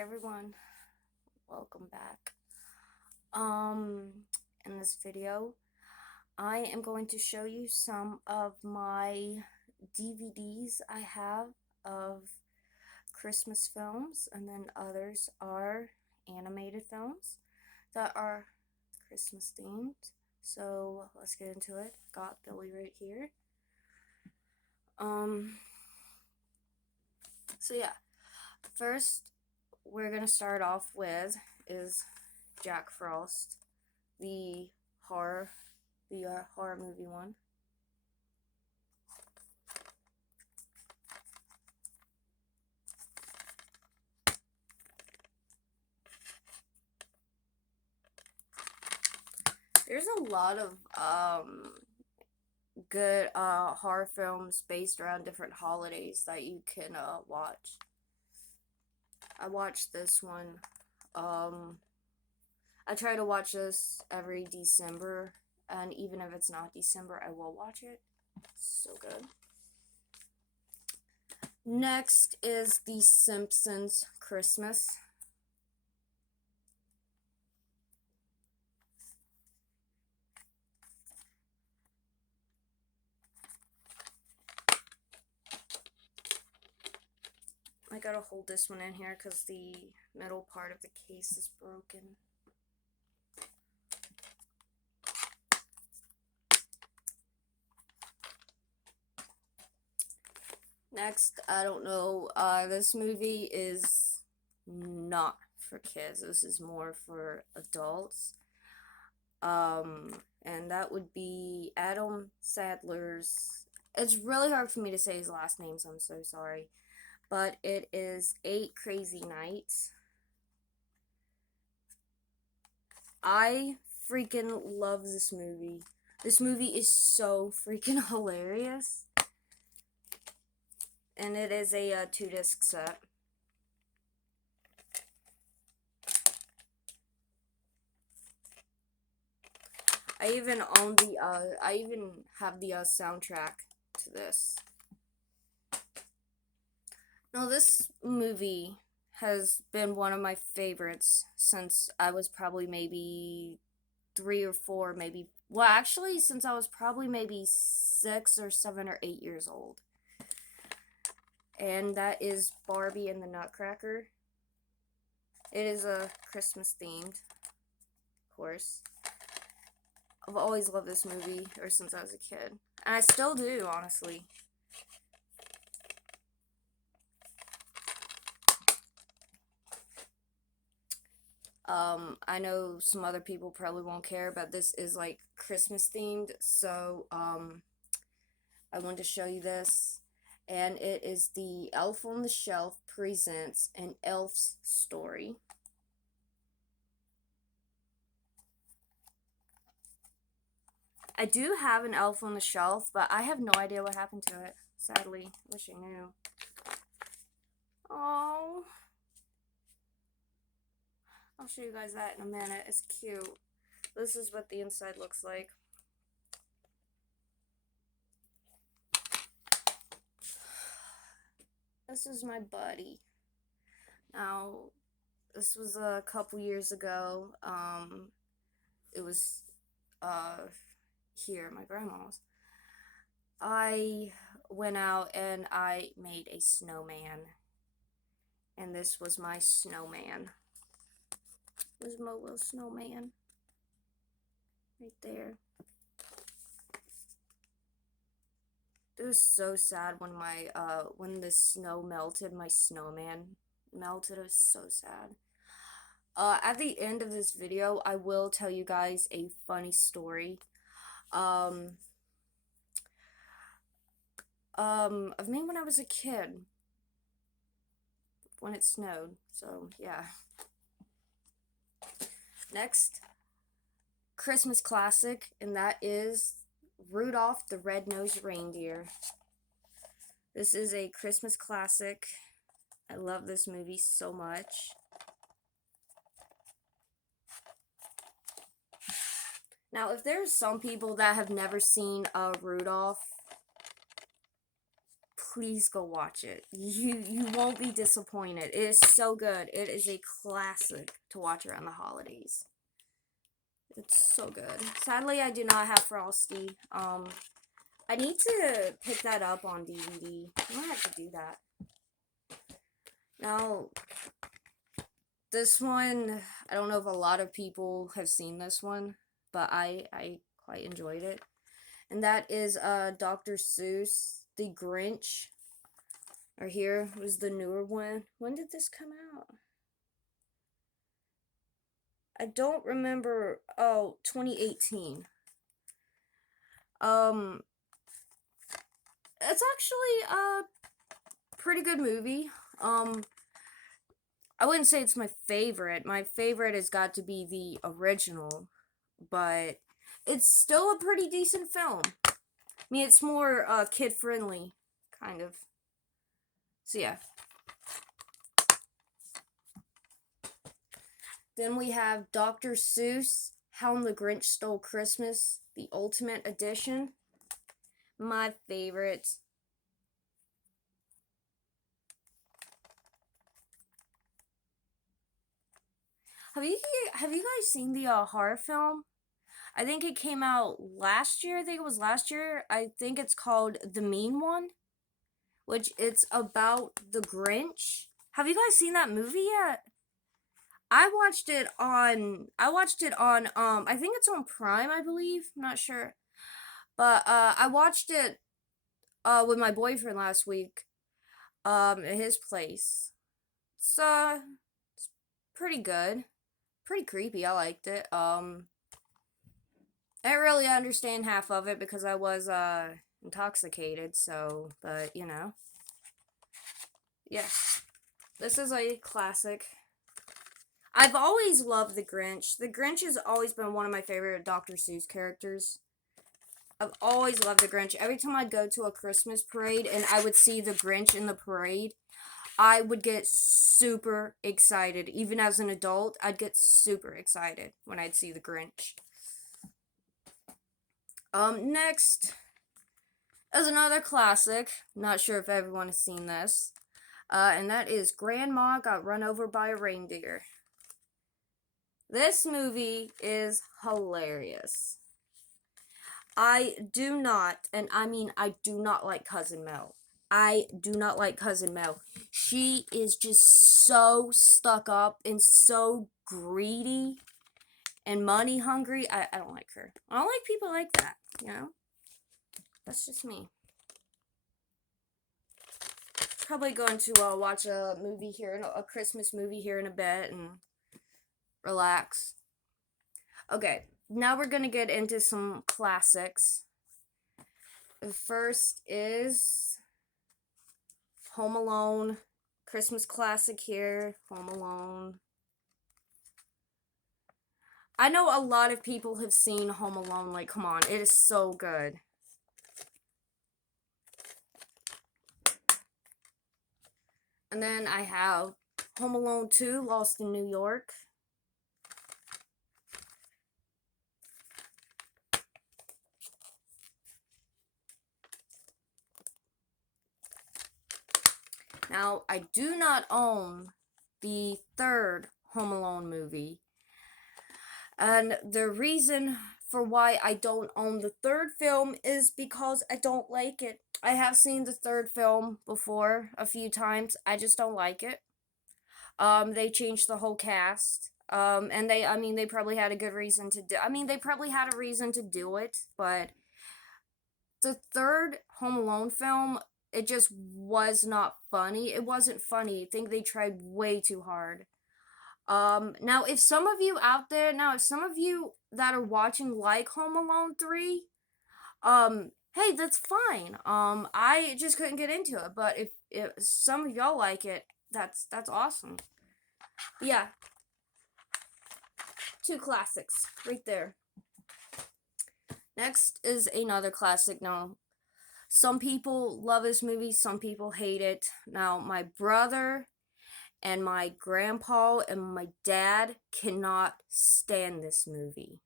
Everyone, welcome back. In this video, I am going to show you some of my DVDs I have of Christmas films, and then others are animated films that are Christmas themed. So let's get into it. Got Billy right here. So yeah, first we're gonna start off with is Jack Frost, the horror, horror movie one. There's a lot of good horror films based around different holidays that you can watch. I watched this one. I try to watch this every December, and even if it's not December, I will watch it. It's so good. Next is The Simpsons Christmas. I gotta hold this one in here because the middle part of the case is broken. Next, I don't know, this movie is not for kids. This is more for adults. And that would be Adam Sandler's. It's really hard for me to say his last name, so I'm so sorry. But it is 8 Crazy Nights. I freaking love this movie. This movie is so freaking hilarious. And it is a 2-disc set. I even own I even have the soundtrack to this. Now, this movie has been one of my favorites since I was probably maybe 3 or 4, maybe. Well, actually, since I was probably maybe 6 or 7 or 8 years old. And that is Barbie and the Nutcracker. It is a Christmas themed, of course. I've always loved this movie, or since I was a kid. And I still do, honestly. I know some other people probably won't care, but this is like Christmas themed, so I wanted to show you this. And it is the Elf on the Shelf presents An Elf's Story. I do have an Elf on the Shelf, but I have no idea what happened to it. Sadly, wish I knew. Oh, I'll show you guys that in a minute. It's cute. This is what the inside looks like. This is my buddy. Now, this was a couple years ago. It was here, my grandma's. I went out and I made a snowman. And this was my snowman. This is my little snowman. Right there. It was so sad when when the snow melted, my snowman melted. It was so sad. At the end of this video, I will tell you guys a funny story. Of me when I was a kid. When it snowed. So, yeah. Next, Christmas classic, and that is Rudolph the Red-Nosed Reindeer. This is a Christmas classic. I love this movie so much. Now, if there's some people that have never seen Rudolph, please go watch it. You won't be disappointed. It is so good. It is a classic to watch around the holidays. It's so good. Sadly, I do not have Frosty. I need to pick that up on DVD. I might have to do that. Now, this one, I don't know if a lot of people have seen this one, but I quite enjoyed it. And that is Dr. Seuss, The Grinch. Or here was the newer one. When did this come out? I don't remember. Oh, 2018. It's actually a pretty good movie. I wouldn't say it's my favorite. My favorite has got to be the original, but it's still a pretty decent film. I mean, it's more kid friendly, kind of. So yeah. Then we have Dr. Seuss, How the Grinch Stole Christmas, the Ultimate Edition. My favorite. Have you guys seen the horror film? I think it came out last year. I think it was last year. I think it's called The Mean One, which it's about the Grinch. Have you guys seen that movie yet? I watched it on I think it's on Prime, I believe. I'm not sure. But I watched it with my boyfriend last week at his place. It's pretty good. Pretty creepy. I liked it. I didn't really understand half of it because I was intoxicated, so but you know. Yeah. This is a classic. I've always loved The Grinch. The Grinch has always been one of my favorite Dr. Seuss characters. I've always loved The Grinch. Every time I'd go to a Christmas parade and I would see The Grinch in the parade, I would get super excited. Even as an adult, I'd get super excited when I'd see The Grinch. Next is another classic. Not sure if everyone has seen this. And that is Grandma Got Run Over by a Reindeer. This movie is hilarious. I do not, and I mean I do not like Cousin Mel. I do not like Cousin Mel. She is just so stuck up and so greedy and money hungry. I don't like her. I don't like people like that, you know? That's just me. Probably going to watch a movie here, a Christmas movie here in a bit and relax. Okay, now we're gonna get into some classics. The first is Home Alone. Christmas classic here, Home Alone. I know a lot of people have seen Home Alone. Like, come on, it is so good. And then I have Home Alone 2, Lost in New York. Now, I do not own the third Home Alone movie. And the reason for why I don't own the third film is because I don't like it. I have seen the third film before a few times. I just don't like it. They changed the whole cast. And they probably had a good reason to do. They probably had a reason to do it, but the third Home Alone film, it just was not funny. It wasn't funny. I think they tried way too hard. Now if some of you out there, if some of you that are watching like Home Alone 3, hey, that's fine. I just couldn't get into it, but if some of y'all like it, that's awesome. Yeah. Two classics right there. Next is another classic. Now, some people love this movie, some people hate it. Now, my brother and my grandpa and my dad cannot stand this movie.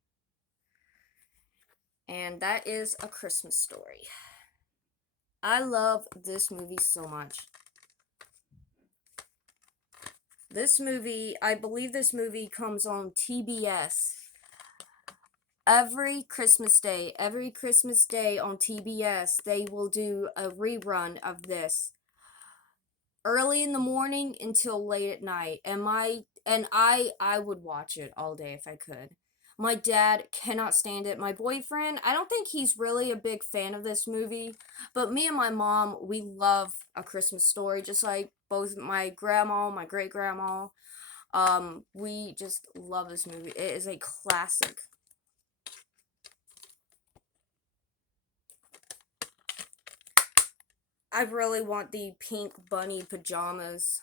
And that is A Christmas Story. I love this movie so much. This movie, I believe this movie comes on TBS every Christmas Day. Every Christmas Day on TBS, they will do a rerun of this early in the morning until late at night. And I would watch it all day if I could. My dad cannot stand it. My boyfriend, I don't think he's really a big fan of this movie, but me and my mom, we love A Christmas Story, just like both my grandma, my great grandma. We just love this movie. It is a classic. I really want the pink bunny pajamas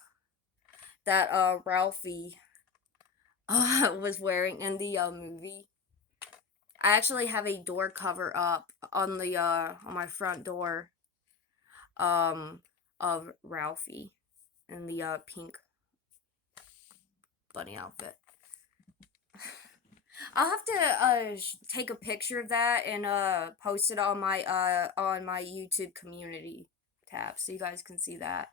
that Ralphie was wearing in the movie. I actually have a door cover up on the on my front door um of Ralphie in the pink bunny outfit. I'll have to take a picture of that and post it on my YouTube community tab so you guys can see that.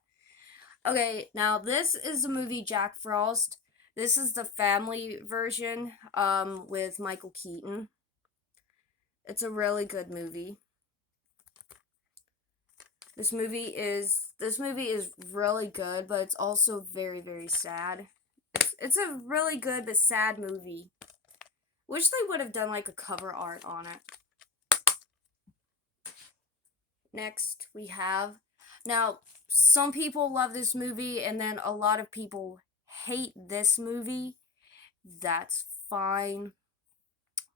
Okay, now this is the movie Jack Frost. This is the family version with Michael Keaton. It's a really good movie. This movie is really good, but it's also very very sad. It's a really good but sad movie. Wish they would have done like a cover art on it. Next, we have now some people love this movie and then a lot of people hate this movie. That's fine.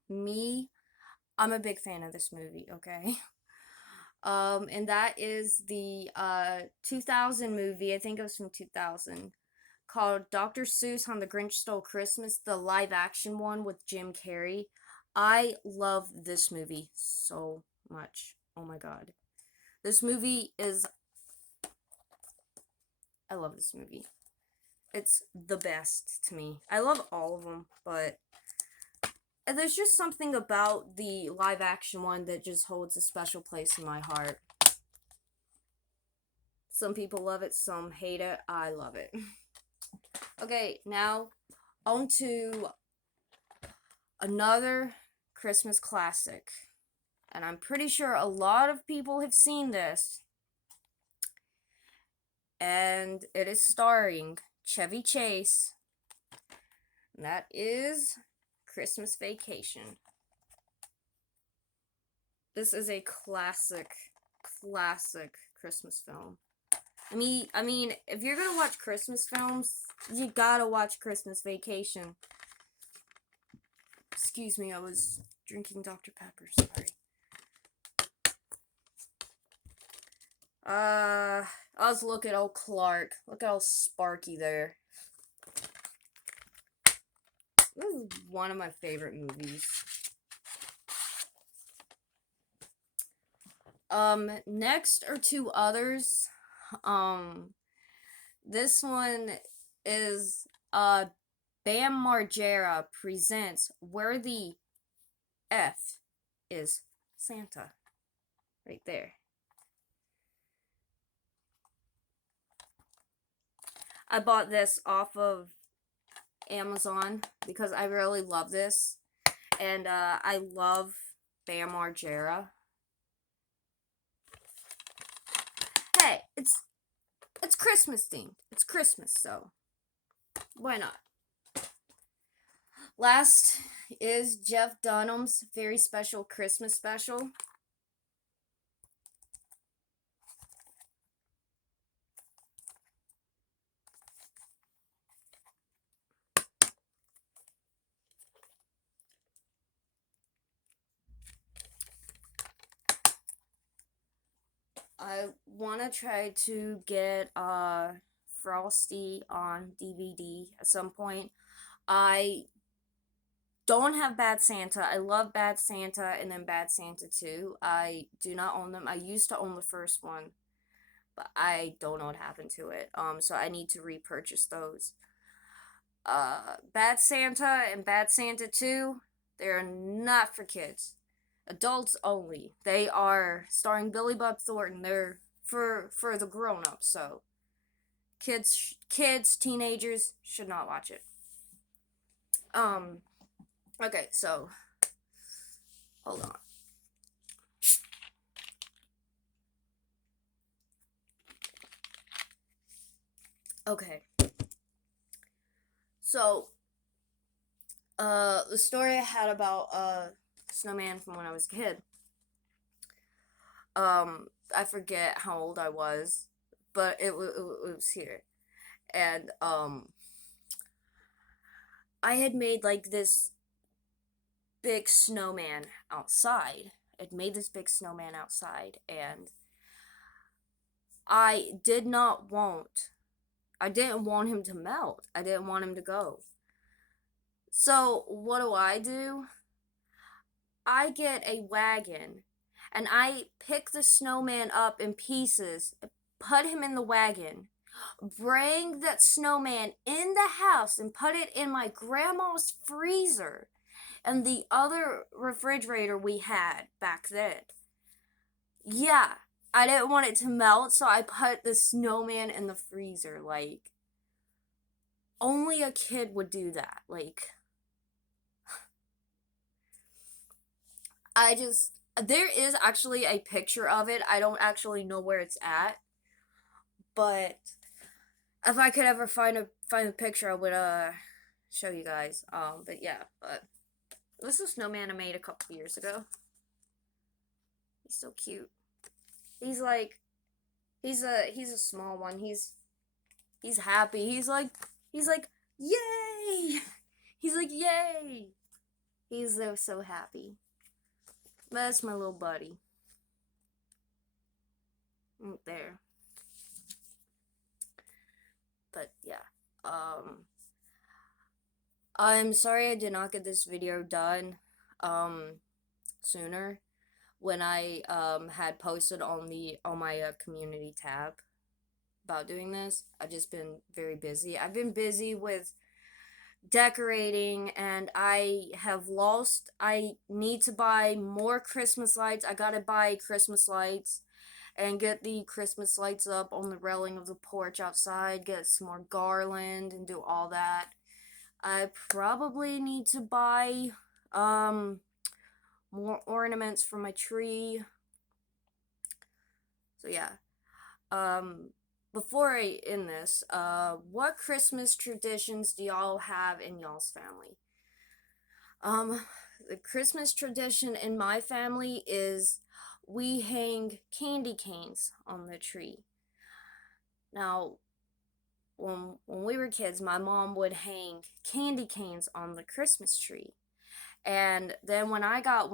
Me, I'm a big fan of this movie, okay? And that is the 2000 movie. I think it was from 2000, called Dr. Seuss on the Grinch Stole Christmas, the live action one with Jim Carrey. I love this movie so much. Oh my god. This movie is I love this movie. It's the best to me. I love all of them, but there's just something about the live action one that just holds a special place in my heart. Some people love it, some hate it. I love it. Okay, now on to another Christmas classic. And I'm pretty sure a lot of people have seen this. And it is starring Chevy Chase. And that is Christmas Vacation. This is a classic Christmas film. I mean, if you're gonna watch Christmas films, you gotta watch Christmas Vacation. Excuse me, I was drinking Dr. Pepper, sorry. Let's look at old Clark. Look at old Sparky there. This is one of my favorite movies. Next are two others. This one is, Bam Margera presents Where the F is Santa. Right there. I bought this off of Amazon because I really love this. And I love Bam Margera. Hey, it's Christmas themed. It's Christmas, so why not? Last is Jeff Dunham's very special Christmas special. I want to try to get Frosty on DVD at some point. I don't have Bad Santa. I love Bad Santa and then Bad Santa 2. I do not own them. I used to own the first one, but I don't know what happened to it. So I need to repurchase those. Bad Santa and Bad Santa 2, they're not for kids. adults only. They are starring Billy Bob Thornton. They're for the grown-ups, so kids, teenagers should not watch it. Um okay, so hold on. Okay. So the story I had about snowman from when I was a kid. I forget how old I was, but it was here. And I had made like this big snowman outside. I'd made this big snowman outside, and I did not want I didn't want him to melt. I didn't want him to go. So, what do? I get a wagon and I pick the snowman up in pieces, put him in the wagon, bring that snowman in the house and put it in my grandma's freezer and the other refrigerator we had back then. Yeah, I didn't want it to melt, so I put the snowman in the freezer. Like, only a kid would do that. Like, there is actually a picture of it. I don't actually know where it's at, but if I could ever find a picture, I would show you guys. But yeah, but this is a snowman I made a couple years ago. He's so cute. He's like he's a small one. He's happy. He's like yay. He's like yay. He's so happy. That's my little buddy. Right there. But yeah. I'm sorry I did not get this video done sooner when I had posted on my community tab about doing this. I've just been very busy. I've been busy with decorating, and I need to buy more Christmas lights. I gotta buy Christmas lights and get the Christmas lights up on the railing of the porch outside, get some more garland and do all that. I probably need to buy more ornaments for my tree. So yeah. Before I end this, what Christmas traditions do y'all have in y'all's family? The Christmas tradition in my family is we hang candy canes on the tree. Now, when we were kids, my mom would hang candy canes on the Christmas tree. And then when I got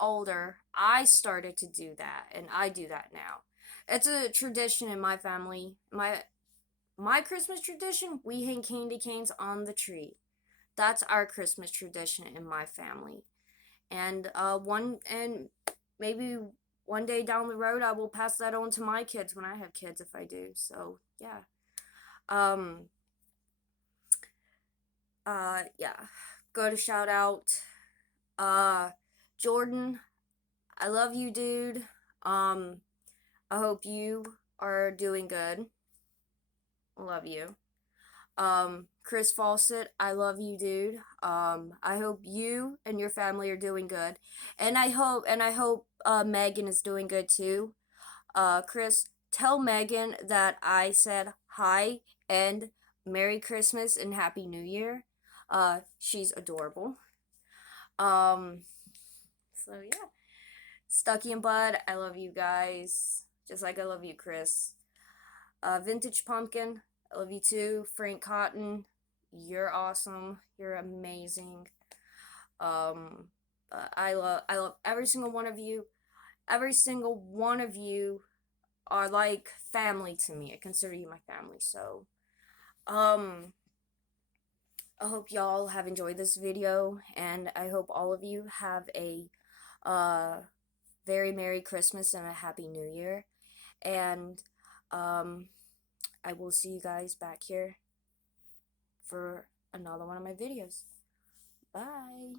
older, I started to do that, and I do that now. It's a tradition in my family. My Christmas tradition, we hang candy canes on the tree. That's our Christmas tradition in my family. And maybe one day down the road I will pass that on to my kids when I have kids if I do. So, yeah. Um yeah. Go to shout out Jordan. I love you, dude. I hope you are doing good. I love you. Chris Fawcett, I love you, dude. I hope you and your family are doing good. And I hope Megan is doing good too. Chris, tell Megan that I said hi and Merry Christmas and Happy New Year. She's adorable. Um, so yeah. Stucky and Bud, I love you guys. Just like I love you, Chris. Vintage Pumpkin, I love you too. Frank Cotton, you're awesome. You're amazing. I love every single one of you. Every single one of you are like family to me. I consider you my family. So, um, I hope y'all have enjoyed this video, and I hope all of you have a uh very Merry Christmas and a Happy New Year. And um, I will see you guys back here for another one of my videos. Bye.